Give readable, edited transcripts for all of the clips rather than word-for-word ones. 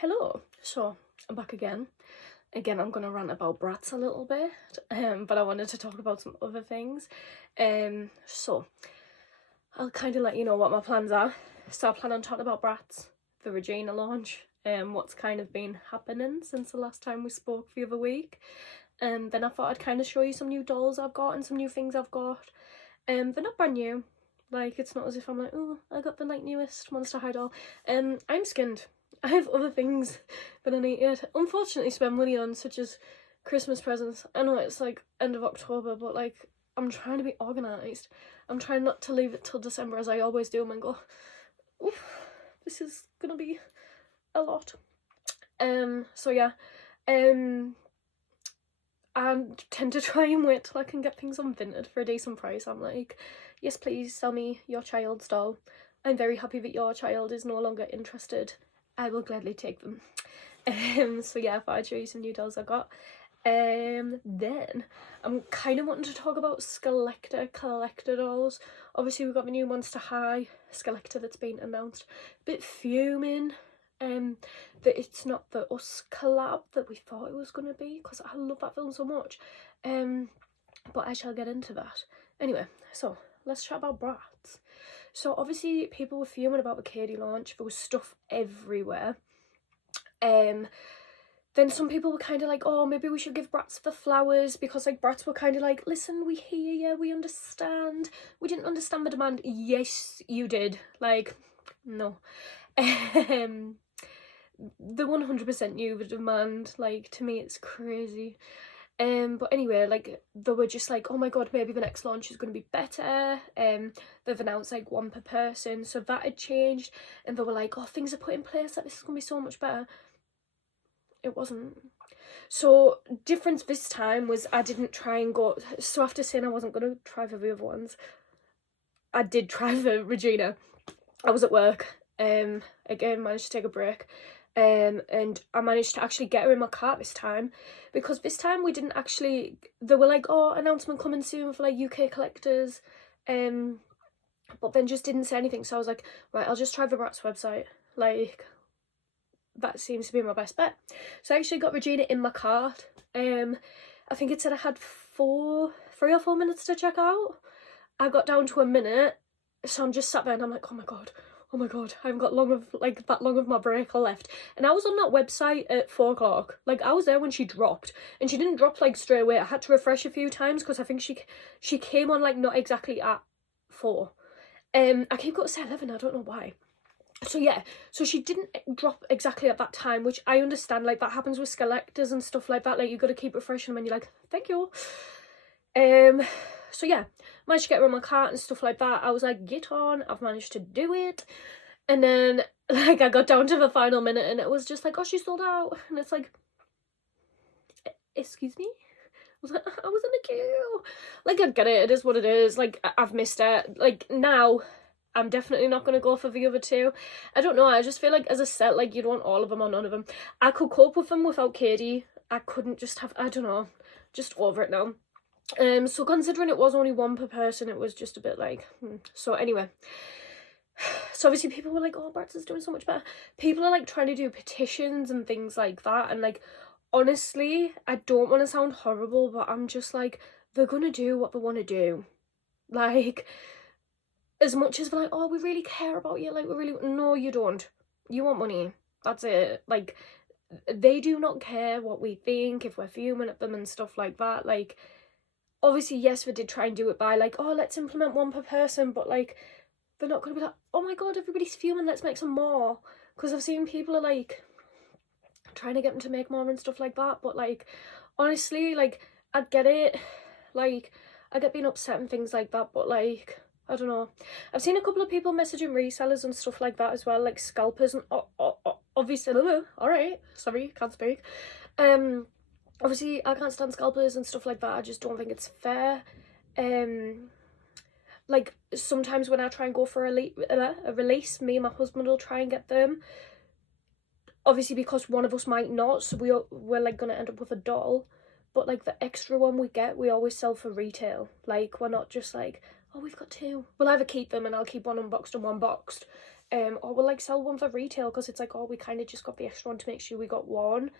Hello, so I'm back again. I'm gonna rant about Bratz a little bit, but I wanted to talk about some other things. So I'll kind of let you know what my plans are. So I plan on talking about Bratz, the Regina launch, what's kind of been happening since the last time we spoke the other week. Then I thought I'd kind of show you some new dolls I've got and some new things I've got. They're not brand new. Like, it's not as if I'm like, oh, I got the newest Monster High doll. I'm skinned. I have other things that I need to unfortunately spend money on, such as Christmas presents. I know it's like end of October, but like I'm trying to be organised. I'm trying not to leave it till December as I always do and go, oof, this is gonna be a lot. So yeah. I tend to try and wait till I can get things on Vinted for a decent price. I'm like, yes please sell me your child's doll. I'm very happy that your child is no longer interested. I will gladly take them. So yeah, I thought I'd show you some new dolls I got. Then I'm kind of wanting to talk about Skullector collector dolls. Obviously we've got the new Monster High Skullector that's been announced. Bit fuming that it's not the Us collab that we thought it was going to be, because I love that film so much. But I shall get into that. Anyway, so let's chat about Bratz. So obviously people were fuming about the Katie launch. There was stuff everywhere. Then some people were kind of like, oh, maybe we should give Bratz the flowers, because like Bratz were kind of like, listen, we hear you, we understand. We didn't understand the demand. Yes, you did. Like, no. The 100% knew the demand. Like, to me it's crazy. But anyway, like they were just like, oh my god, maybe the next launch is going to be better. They've announced like one per person, so that had changed, and they were like, oh, things are put in place, like this is going to be so much better. It wasn't. So difference this time was I didn't try and go, so after saying I wasn't going to try for the other ones, I did try for Regina. I was at work, again managed to take a break, and I managed to actually get her in my cart this time, because this time we didn't actually, they were like, oh, announcement coming soon for like UK collectors, but then just didn't say anything. So I was like, right, I'll just try the Bratz website, like that seems to be my best bet. So I actually got Regina in my cart. I think it said I had 3 or 4 minutes to check out. I got down to a minute, so I'm just sat there and I'm like, oh my god, I haven't got that long of my break left. And I was on that website at 4 o'clock. Like, I was there when she dropped, and she didn't drop like straight away. I had to refresh a few times because I think she came on like not exactly at 4. I keep going to say 11, I don't know why. So yeah, so she didn't drop exactly at that time, which I understand, like that happens with Skullectors and stuff like that, like you got to keep refreshing them and you're like, thank you. So yeah, managed to get her in my cart and stuff like that. I was like, get on, I've managed to do it. And then like I got down to the final minute and it was just like, oh, she sold out. And it's like, excuse me? I was like, I was in the queue. Like, I get it, it is what it is. Like, I've missed it. Like, now I'm definitely not going to go for the other 2. I don't know, I just feel like as a set, like, you'd want all of them or none of them. I could cope with them without Katie. I couldn't just have, I don't know, just over it now. So considering it was only 1 per person, it was just a bit like, So anyway, so obviously people were like, oh, Bratz is doing so much better. People are like trying to do petitions and things like that, and like, honestly, I don't want to sound horrible, but I'm just like, they're gonna do what they want to do. Like, as much as we're like, oh, we really care about you, like, we really, no, you don't. You want money, that's it. Like, they do not care what we think, if we're fuming at them and stuff like that. Like, obviously, yes, we did try and do it by like, oh, let's implement 1 per person, but like, they're not going to be like, oh my god, everybody's fuming, let's make some more. Because I've seen people are like trying to get them to make more and stuff like that, but like, honestly, like, I get it, like, I get being upset and things like that, but like, I don't know. I've seen a couple of people messaging resellers and stuff like that as well, like scalpers, and obviously, alright, sorry, can't speak. Obviously I can't stand scalpers and stuff like that. I just don't think it's fair. Like, sometimes when I try and go for a release, me and my husband will try and get them, obviously because one of us might not, so we're like gonna end up with a doll, but like the extra one we get, we always sell for retail. Like, we're not just like, oh, we've got 2, we'll either keep them and I'll keep 1 unboxed and 1 boxed, or we'll like sell one for retail, because it's like, oh, we kind of just got the extra one to make sure we got one.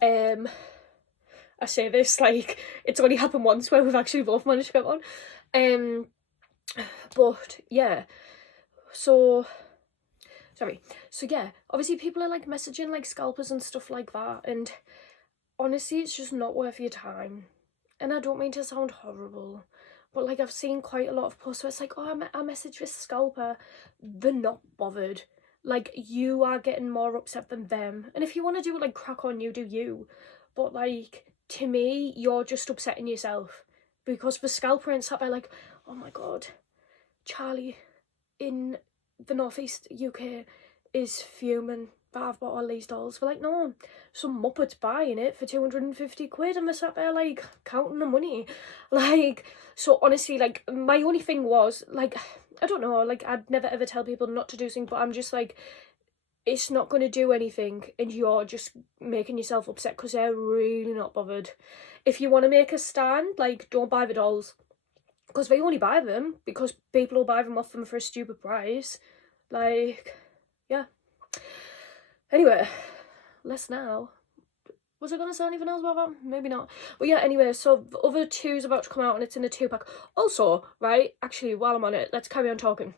I say this like it's only happened once where we've actually both managed to get one. But yeah, so yeah, obviously people are like messaging like scalpers and stuff like that, and honestly it's just not worth your time. And I don't mean to sound horrible, but like I've seen quite a lot of posts where it's like, oh, I messaged this scalper, they're not bothered. Like, you are getting more upset than them. And if you want to do it, like, crack on, you do you. But like, to me, you're just upsetting yourself, because the scalper ain't sat there like, oh my god, Charlie in the northeast UK is fuming that I've bought all these dolls. We're like, no, some muppet's buying it for 250 quid and they're sat there like counting the money. Like, so honestly, like, my only thing was like, I don't know, like, I'd never ever tell people not to do things, but I'm just like, it's not going to do anything and you're just making yourself upset because they're really not bothered. If you want to make a stand, like, don't buy the dolls, because they only buy them because people will buy them off them for a stupid price. Like, yeah. Anyway, less now. Was I going to say anything else about that? Maybe not. But yeah, anyway, so the other two's about to come out and it's in a 2-pack. Also, right, actually, while I'm on it, let's carry on talking.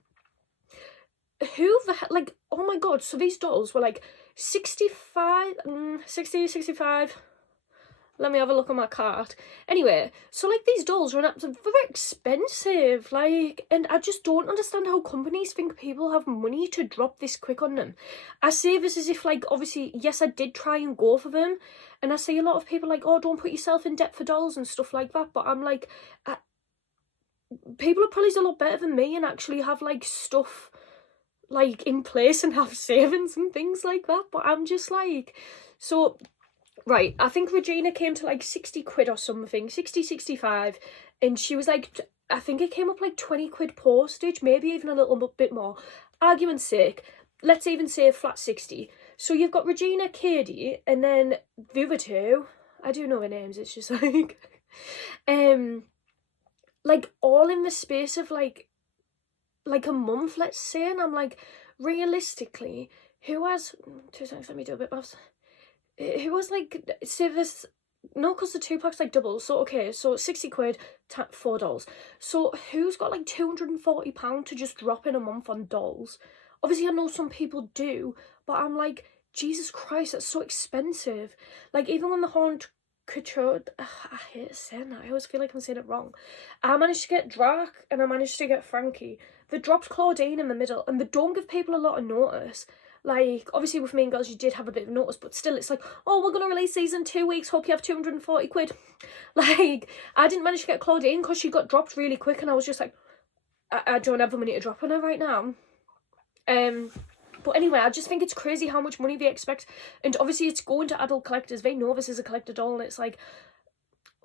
Who the heck, like, oh my god, so these dolls were like 65, 60, 65. Let me have a look on my cart. Anyway, so like these dolls run up to very expensive, like, and I just don't understand how companies think people have money to drop this quick on them. I say this as if, like, obviously, yes, I did try and go for them, and I see a lot of people like, oh, don't put yourself in debt for dolls and stuff like that, but I'm like, people are probably a lot better than me and actually have like stuff like in place and have savings and things like that, but I'm just like, so right, I think Regina came to like 60 quid or something, 60, 65, and she was like, I think it came up like 20 quid postage, maybe even a little bit more. Argument's sake, let's even say flat 60. So you've got Regina, Katie, and then the other two, I do know their names, it's just like all in the space of like a month, let's say, and I'm like, realistically, who has 2 seconds, let me do a bit maths. Who was like, say this, no, because the 2-pack's like double, so okay, so 60 quid, $4. So who's got like £240 to just drop in a month on dolls? Obviously I know some people do, but I'm like, Jesus Christ, that's so expensive. Like, even when the Haunt Couture, I hate saying that, I always feel like I'm saying it wrong. I managed to get Drac and I managed to get Frankie. They dropped Claudine in the middle, and they don't give people a lot of notice. Like, obviously with Mean Girls you did have a bit of notice, but still it's like, oh, we're going to release these in 2 weeks, hope you have 240 quid. Like, I didn't manage to get Claudine because she got dropped really quick, and I was just like, I don't have the money to drop on her right now. But anyway, I just think it's crazy how much money they expect, and obviously it's going to adult collectors. They know this is a collector doll, and it's like,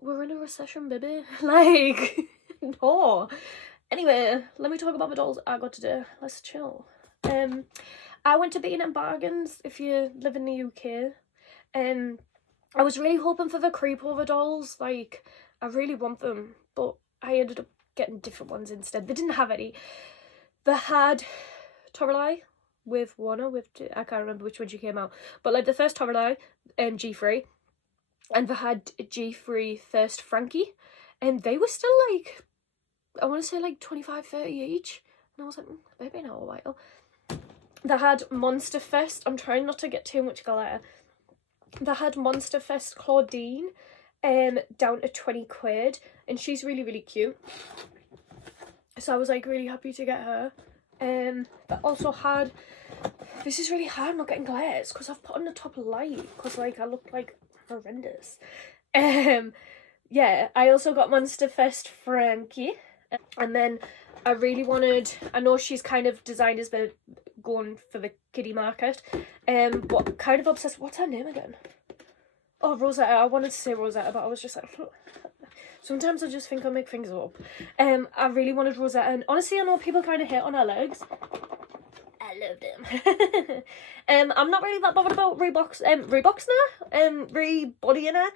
we're in a recession, baby. Like, no. Anyway, let me talk about the dolls I got today. Let's chill. I went to B&M Bargains, if you live in the UK. I was really hoping for the creepover dolls. Like, I really want them, but I ended up getting different ones instead. They didn't have any. They had Toralei with Warner, I can't remember which one she came out, but like the first Toralei, G3, and they had G3 first Frankie, and they were still like, I want to say like 25, 30 each, and I was like, they've been out a while. They had Monster Fest, I'm trying not to get too much glitter. They had Monster Fest Claudine, down to 20 quid, and she's really, really cute. So I was like really happy to get her. They also had, this is really hard not getting glitter, it's because I've put on the top light, because like I look like horrendous. Yeah, I also got Monster Fest Frankie, and then I really wanted, I know she's kind of designed as the going for the kiddie market, but kind of obsessed, what's her name again? Oh, Rosetta. I wanted to say Rosetta, but I was just like, sometimes I just think I make things up. I really wanted Rosetta, and honestly I know people kind of hate on her legs. I love them. I'm not really that bothered about reboxing her, rebodying her.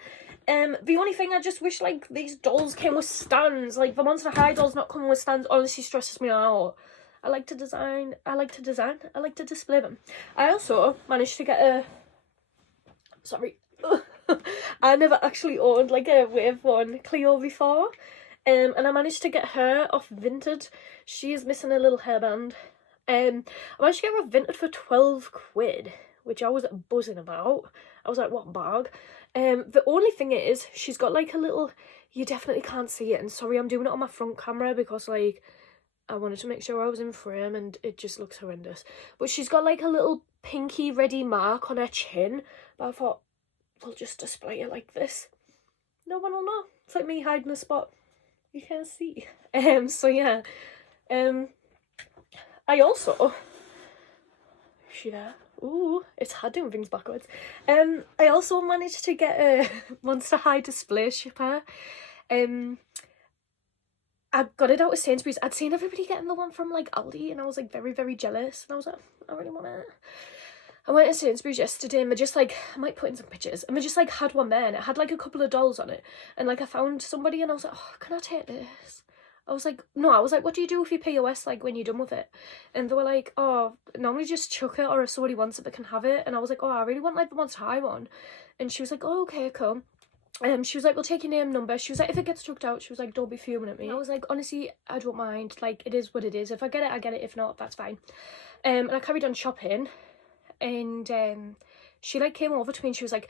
The only thing I just wish, like, these dolls came with stands. Like, the Monster High dolls not coming with stands honestly stresses me out. I like to design, I like to display them. I also managed to get a, sorry, I never actually owned like a Wave 1 Clio before, and I managed to get her off Vinted. She is missing a little hairband. I managed to get her off Vinted for 12 quid, which I was buzzing about. I was like, what bag? The only thing is, she's got like a little, you definitely can't see it, and sorry I'm doing it on my front camera because like, I wanted to make sure I was in frame and it just looks horrendous. But she's got like a little pinky ready mark on her chin, but I thought, we'll just display it like this. No one will know. It's like me hiding a spot you can't see. So yeah. I also, is she there? Ooh, it's hard doing things backwards. I also managed to get a Monster High display shipper. I got it out of Sainsbury's. I'd seen everybody getting the one from like Aldi and I was like very, very jealous. And I was like, I really want it. I went to Sainsbury's yesterday and they just like, I might put in some pictures, and they just like had one there and it had like a couple of dolls on it. And like I found somebody and I was like, oh, can I take this? I was like, no, I was like, what do you do with your POS like when you're done with it? And they were like, oh, normally just chuck it, or if somebody wants it, they can have it. And I was like, oh, I really want like the Monster High one. And she was like, oh, okay, cool. She was like, we'll take your name, number. She was like, if it gets chucked out, she was like, don't be fuming at me. I was like, honestly, I don't mind. Like, it is what it is. If I get it, I get it. If not, that's fine. And I carried on shopping, and she like came over to me and she was like,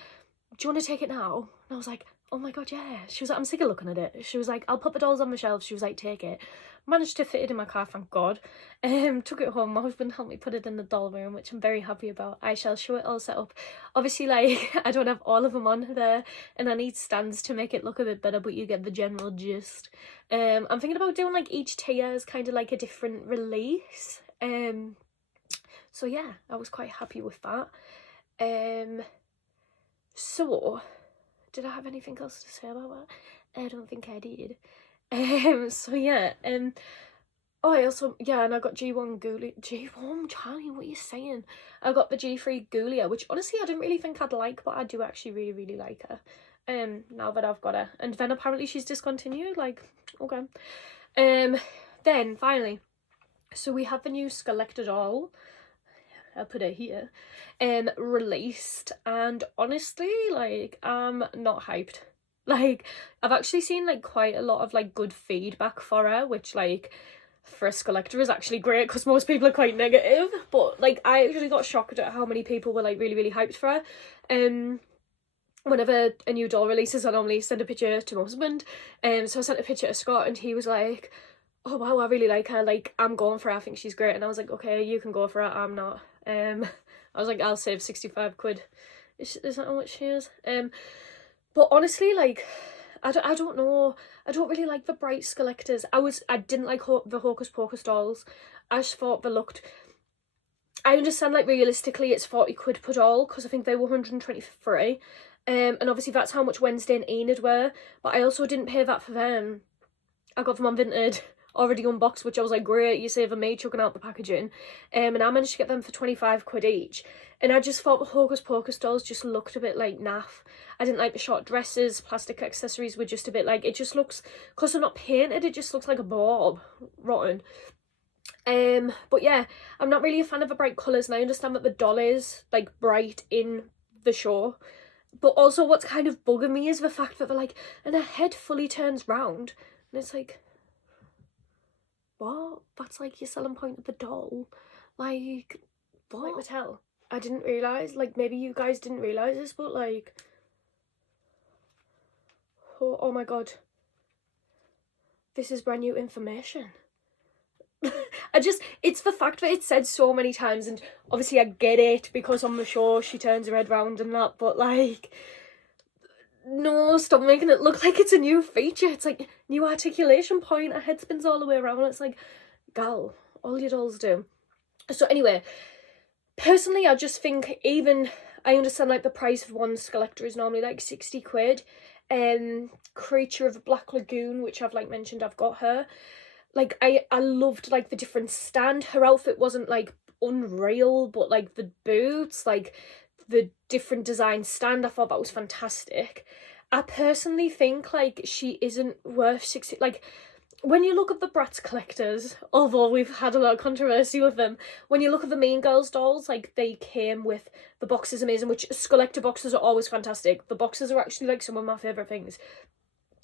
do you want to take it now? And I was like, oh my god, yeah. She was like, I'm sick of looking at it. She was like, I'll put the dolls on the shelf. She was like, take it. Managed to fit it in my car, thank god. Took it home. My husband helped me put it in the doll room, which I'm very happy about. I shall show it all set up. Obviously, like, I don't have all of them on there, and I need stands to make it look a bit better, but you get the general gist. I'm thinking about doing like each tier is kind of like a different release. So yeah, I was quite happy with that. So, did I have anything else to say about that? I don't think I did. So yeah, oh, I also, yeah, and I got G1 Ghoulia. G1, Charlie, what are you saying? I got the G3 Ghoulia, which honestly I didn't really think I'd like, but I do actually really, really like her. Now that I've got her. And then apparently she's discontinued, like, okay. Then, finally, so we have the new Skullector doll. I'll put it here. Released, and honestly, like, I'm not hyped. Like, I've actually seen like quite a lot of like good feedback for her, which like for a Skullector is actually great because most people are quite negative. But like, I actually got shocked at how many people were like really, really hyped for her. Whenever a new doll releases, I normally send a picture to my husband. So I sent a picture to Scott and he was like, oh wow, I really like her, like I'm going for her, I think she's great. And I was like, okay, you can go for her, I'm not. I was like, I'll save 65 quid. Is that how much she is? But honestly, like, I don't know. I don't really like the bright Skullectors. I didn't like the Hocus Pocus dolls. I just thought they looked, I understand like realistically it's 40 quid per doll because I think they were 120 for free. And obviously that's how much Wednesday and Enid were. But I also didn't pay that for them. I got them on Vinted, already unboxed, which I was like, great, you saving me chucking out the packaging. And I managed to get them for 25 quid each. And I just thought the Hocus Pocus dolls just looked a bit like naff. I didn't like the short dresses, plastic accessories were just a bit like, it just looks, because they're not painted, it just looks like a blob, rotten. But yeah, I'm not really a fan of the bright colours, and I understand that the doll is like bright in the show. But also what's kind of bugging me is the fact that they're like, and her head fully turns round. And it's like, what? That's like your selling point of the doll. Like, what? Like Mattel, I didn't realise, like maybe you guys didn't realise this, but like, oh my god. This is brand new information. It's the fact that it's said so many times, and obviously I get it because on the show she turns her head round and that, but like, no, stop making it look like it's a new feature. It's like new articulation point, her head spins all the way around. It's like, gal, all your dolls do. So anyway, personally I just think, even I understand like the price of one Skullector is normally like 60 quid. Creature of Black Lagoon, which I've like mentioned, I've got her. Like, I loved like the different stand. Her outfit wasn't like unreal, but like the boots, like the different design stand, I thought that was fantastic. I personally think like she isn't worth 60, like when you look at the Bratz collectors, although we've had a lot of controversy with them, when you look at the Mean Girls dolls, like, they came with the boxes amazing, which Skullector boxes are always fantastic. The boxes are actually, like, some of my favourite things.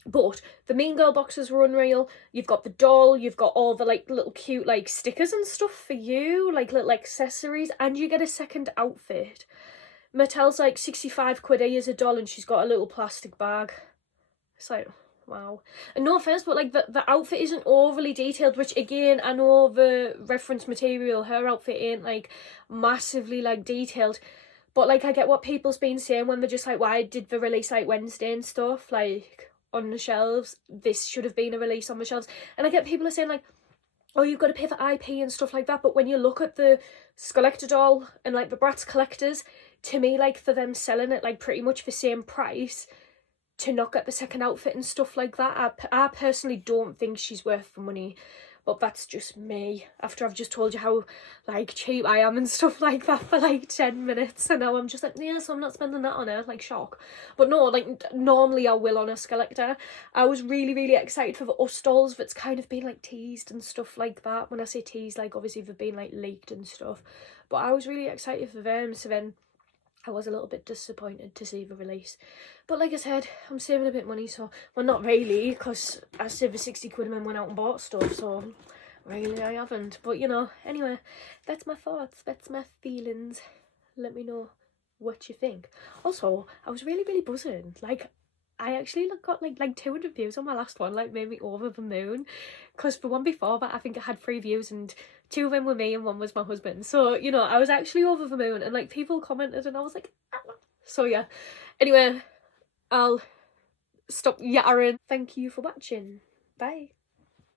But the Mean Girl boxes were unreal. You've got the doll, you've got all the, like, little cute, like, stickers and stuff for you, like, little accessories, and you get a second outfit. Mattel's, like, 65 quid a year's a doll, and she's got a little plastic bag. It's like, wow. And no offense, but like the outfit isn't overly detailed, which again, I know the reference material, her outfit ain't like massively like detailed, but like I get what people's been saying when they're just like, why did the release like Wednesday and stuff like on the shelves? This should have been a release on the shelves. And I get people are saying like, oh, you've got to pay for IP and stuff like that, but when you look at the Skullector doll and like the Bratz collectors, to me, like, for them selling it like pretty much the same price to not get the second outfit and stuff like that, I personally don't think she's worth the money. But that's just me, after I've just told you how like cheap I am and stuff like that for like 10 minutes, and now I'm just like, yeah, so I'm not spending that on her, like, shock. But no, like, normally I will on a Skullector. I was really excited for the Us dolls that's kind of been like teased and stuff like that. When I say teased, like, obviously they've been like leaked and stuff, but I was really excited for them. So then I was a little bit disappointed to see the release. But like I said, I'm saving a bit of money, so... Well, not really, because I saved the 60 quid and then went out and bought stuff, so... Really, I haven't. But, you know, anyway, that's my thoughts, that's my feelings. Let me know what you think. Also, I was really buzzing. Like, I actually got like 200 views on my last one, like, made me over the moon. Because the one before that, I think I had 3 views and 2 of them were me and 1 was my husband. So, you know, I was actually over the moon, and like people commented and I was like, ah. So yeah. Anyway, I'll stop yattering. Thank you for watching. Bye.